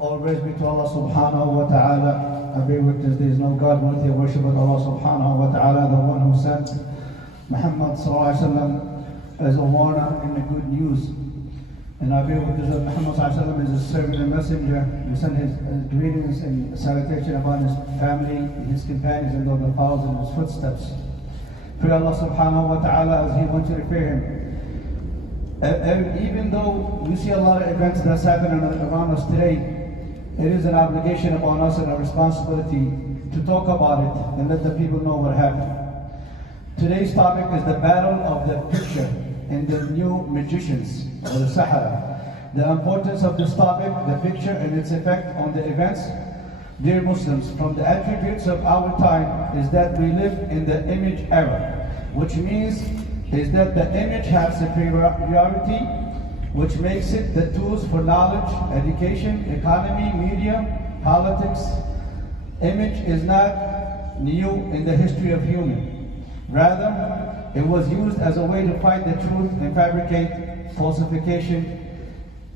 All praise be to Allah subhanahu wa ta'ala. I bear witness there is no God worthy of worship but Allah subhanahu wa ta'ala, the one who sent Muhammad sallallahu alayhi wa sallam as a warner and a good news. And I bear witness that Muhammad sallallahu alayhi wa sallam is a servant and messenger. We send his greetings and salutation upon his family, his companions, and those that follow in his footsteps. Pray Allah subhanahu wa ta'ala as he wants to repair him. Even though we see a lot of events that's happening around us today, it is an obligation upon us and a responsibility to talk about it and let the people know what happened. Today's topic is the battle of the picture and the new magicians, or the Sahara. The importance of this topic, the picture and its effect on the events. Dear Muslims, from the attributes of our time is that we live in the image era, which means is that the image has superiority, which makes it the tools for knowledge, education, economy, media, politics. Image is not new in the history of human. Rather, it was used as a way to find the truth and fabricate falsification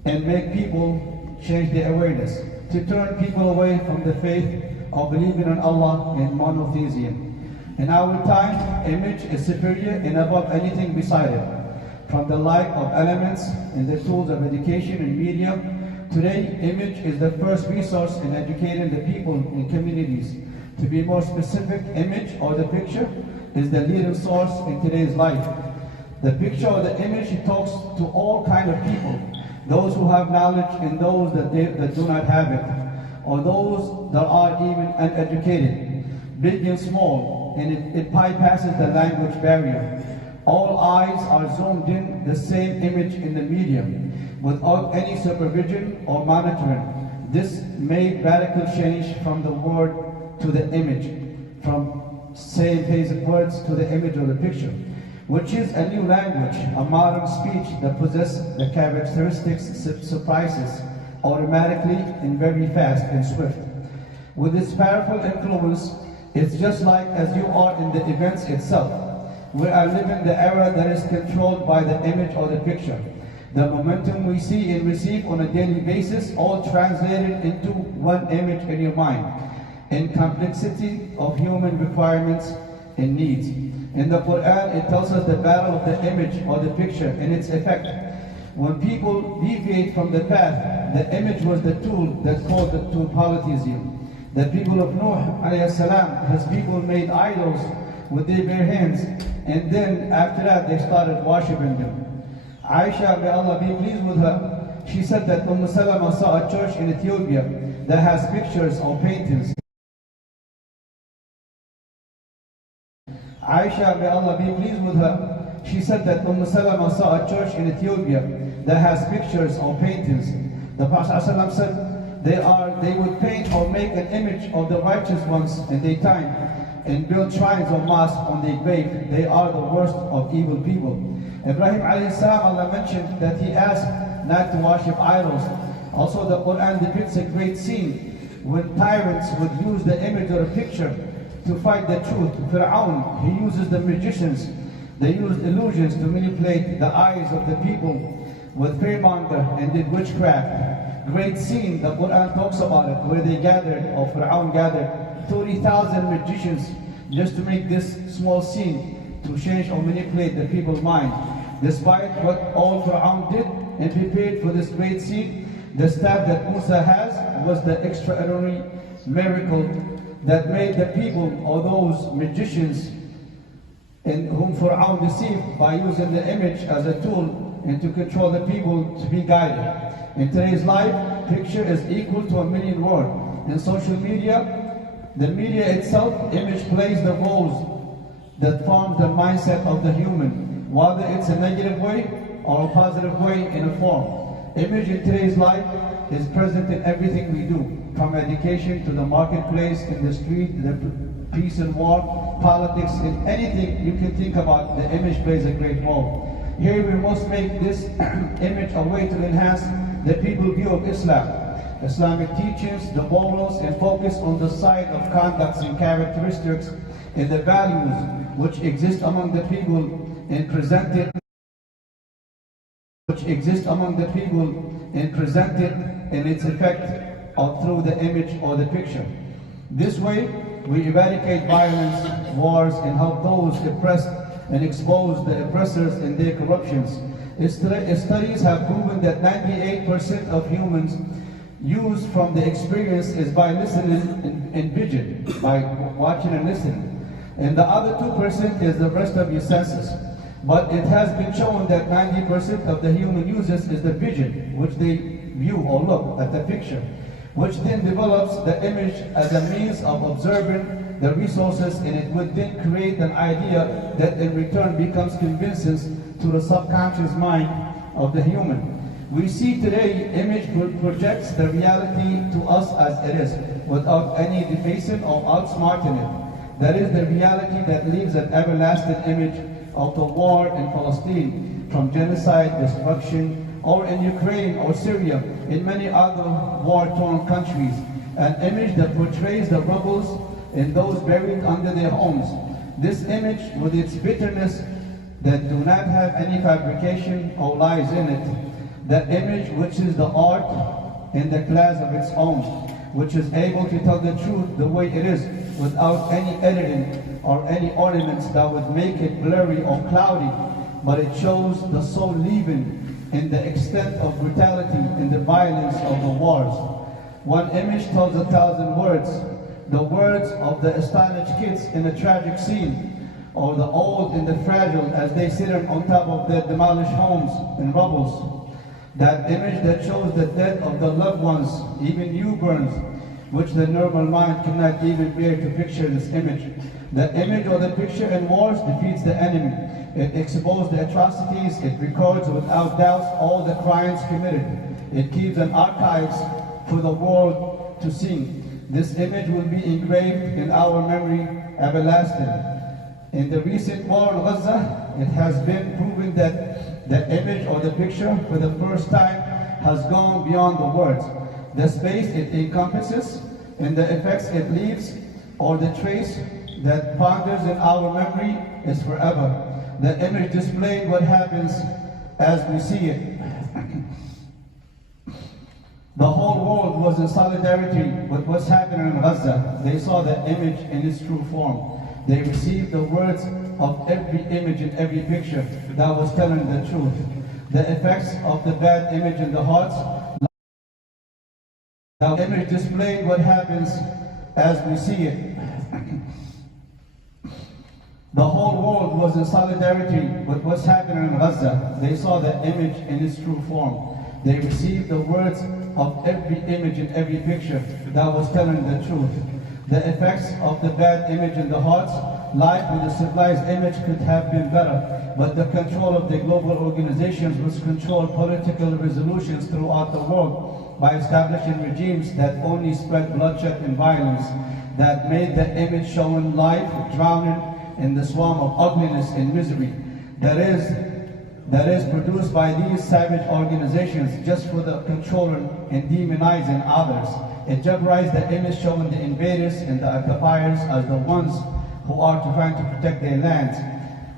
and make people change their awareness, to turn people away from the faith of believing in Allah and monotheism. In our time, image is superior and above anything beside it. From the light of elements and the tools of education and media, today image is the first resource in educating the people in communities. To be more specific, image or the picture is the leading source in today's life. The picture or the image talks to all kinds of people, those who have knowledge and those that do not have it, or those that are even uneducated, big and small, and it bypasses the language barrier. All eyes are zoomed in the same image in the medium, without any supervision or monitoring. This made radical change from the word to the image, from saying basic words to the image or the picture, which is a new language, a modern speech that possesses the characteristics, surprises automatically and very fast and swift. With its powerful influence, it's just like as you are in the events itself. We are living the era that is controlled by the image or the picture. The momentum we see and receive on a daily basis, all translated into one image in your mind, in complexity of human requirements and needs. In the Quran, it tells us the battle of the image or the picture and its effect. When people deviate from the path, the image was the tool that's called the tool polytheism. The people of Nuh alayhi salam, his people made idols with their bare hands, and then after that they started worshipping them. Aisha, may Allah be pleased with her, she said that Salama saw a church in Ethiopia that has pictures or paintings. Aisha, may Allah be pleased with her, she said that Salama saw a church in Ethiopia that has pictures or paintings. The Prophet ﷺ said they would paint or make an image of the righteous ones in their time and build shrines or mosques on their grave. They are the worst of evil people. Ibrahim alayhi salam, Allah mentioned that he asked not to worship idols. Also the Quran depicts a great scene when tyrants would use the image or a picture to fight the truth. Fir'aun, he uses the magicians. They used illusions to manipulate the eyes of the people with fearmonger and did witchcraft. Great scene, the Quran talks about it, where they gathered, or Fir'aun gathered 30,000 magicians just to make this small scene to change or manipulate the people's mind. Despite what all Fir'aun did and prepared for this great scene, the staff that Musa has was the extraordinary miracle that made the people, or those magicians in whom Fir'aun deceived by using the image as a tool and to control the people to be guided. In today's life, picture is equal to a million words. In social media, the media itself, image plays the roles that form the mindset of the human, whether it's a negative way or a positive way in a form. Image in today's life is present in everything we do, from education to the marketplace, in the street, the peace and war, politics, in anything you can think about, the image plays a great role. Here we must make this image a way to enhance the people's view of Islam, Islamic teachings, the morals, and focus on the side of conducts and characteristics and the values which exist among the people and presented in its effect or through the image or the picture. This way, we eradicate violence, wars, and help those oppressed and expose the oppressors in their corruptions. Studies have proven that 98% of humans use from the experience is by listening and vision, by watching and listening. And the other 2% is the rest of your senses. But it has been shown that 90% of the human uses is the vision, which they view or look at the picture, which then develops the image as a means of observing the resources, and it would then create an idea that in return becomes convincing to the subconscious mind of the human. We see today image projects the reality to us as it is, without any defacing or outsmarting it. That is the reality that leaves an everlasting image of the war in Palestine, from genocide, destruction, or in Ukraine or Syria, in many other war-torn countries. An image that portrays the rebels and those buried under their homes. This image, with its bitterness that do not have any fabrication or lies in it, that image which is the art in the class of its own, which is able to tell the truth the way it is, without any editing or any ornaments that would make it blurry or cloudy, but it shows the soul living in the extent of brutality and the violence of the wars. One image tells 1,000 words, the words of the astonished kids in a tragic scene, or the old and the fragile as they sit on top of their demolished homes and rubbles. That image that shows the death of the loved ones, even newborns, which the normal mind cannot even bear to picture this image. The image or the picture in wars defeats the enemy. It exposes the atrocities, it records without doubt all the crimes committed. It keeps an archives for the world to see. This image will be engraved in our memory everlasting. In the recent war in Gaza, it has been proven that the image or the picture for the first time has gone beyond the words. The space it encompasses and the effects it leaves, or the trace that ponders in our memory, is forever. The image displayed what happens as we see it. The whole world was in solidarity with what's happening in Gaza. They saw the image in its true form. They received the words of every image in every picture that was telling the truth. The effects of the bad image in the hearts. The image displayed what happens as we see it. The whole world was in solidarity with what's happening in Gaza. They saw the image in its true form. They received the words of every image in every picture that was telling the truth. The effects of the bad image in the hearts. Life with a civilized image could have been better, but the control of the global organizations which control political resolutions throughout the world by establishing regimes that only spread bloodshed and violence, that made the image showing life drowning in the swamp of ugliness and misery that is produced by these savage organizations just for the controlling and demonizing others. It jeopardized the image showing the invaders and the occupiers as the ones who are trying to protect their lands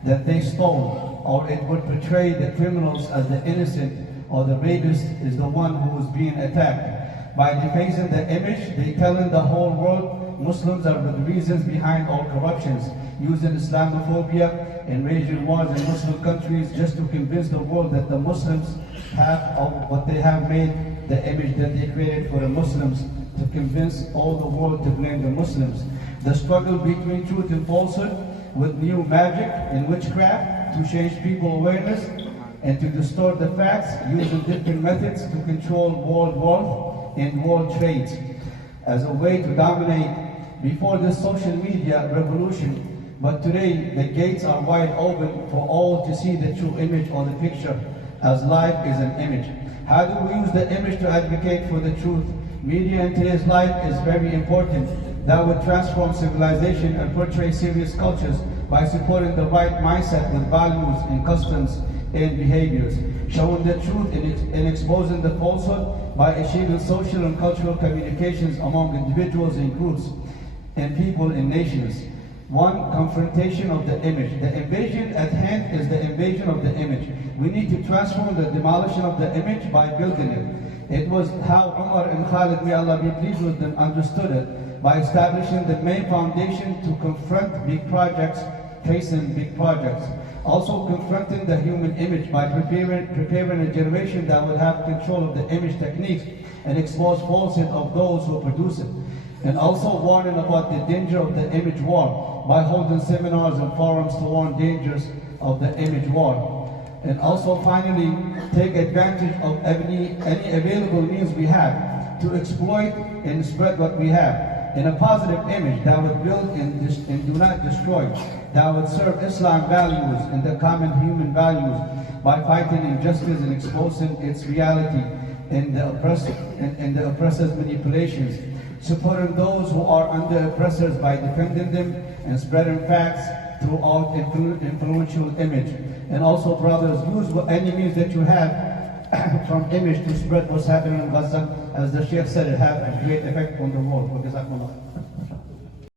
that they stole, or it would portray the criminals as the innocent, or the rapist is the one who is being attacked. By defacing the image, they telling the whole world Muslims are the reasons behind all corruptions, using Islamophobia and waging wars in Muslim countries just to convince the world that the Muslims have, or what they have made, the image that they created for the Muslims, to convince all the world to blame the Muslims. The struggle between truth and falsehood with new magic and witchcraft to change people's awareness and to distort the facts using different methods to control world wealth and world trades as a way to dominate before this social media revolution. But today, the gates are wide open for all to see the true image or the picture, as life is an image. How do we use the image to advocate for the truth? Media in today's life is very important. That would transform civilization and portray serious cultures by supporting the right mindset with values and customs and behaviors, showing the truth and exposing the falsehood by achieving social and cultural communications among individuals and groups and people and nations. One, confrontation of the image. The invasion at hand is the invasion of the image. We need to transform the demolition of the image by building it. It was how Umar and Khalid, may Allah be pleased with them, understood it by establishing the main foundation to confront big projects, facing big projects. Also confronting the human image by preparing a generation that would have control of the image techniques and expose falsehood of those who produce it. And also warning about the danger of the image war by holding seminars and forums to warn dangers of the image war. And also finally, take advantage of any available means we have to exploit and spread what we have in a positive image that would build and do not destroy, that would serve Islam values and the common human values by fighting injustice and exposing its reality and the oppressor's manipulations, supporting those who are under oppressors by defending them and spreading facts throughout influential image. And also, brothers, use any means that you have from image to spread what's happening in Gaza. As the Sheikh said, it have a great effect on the world.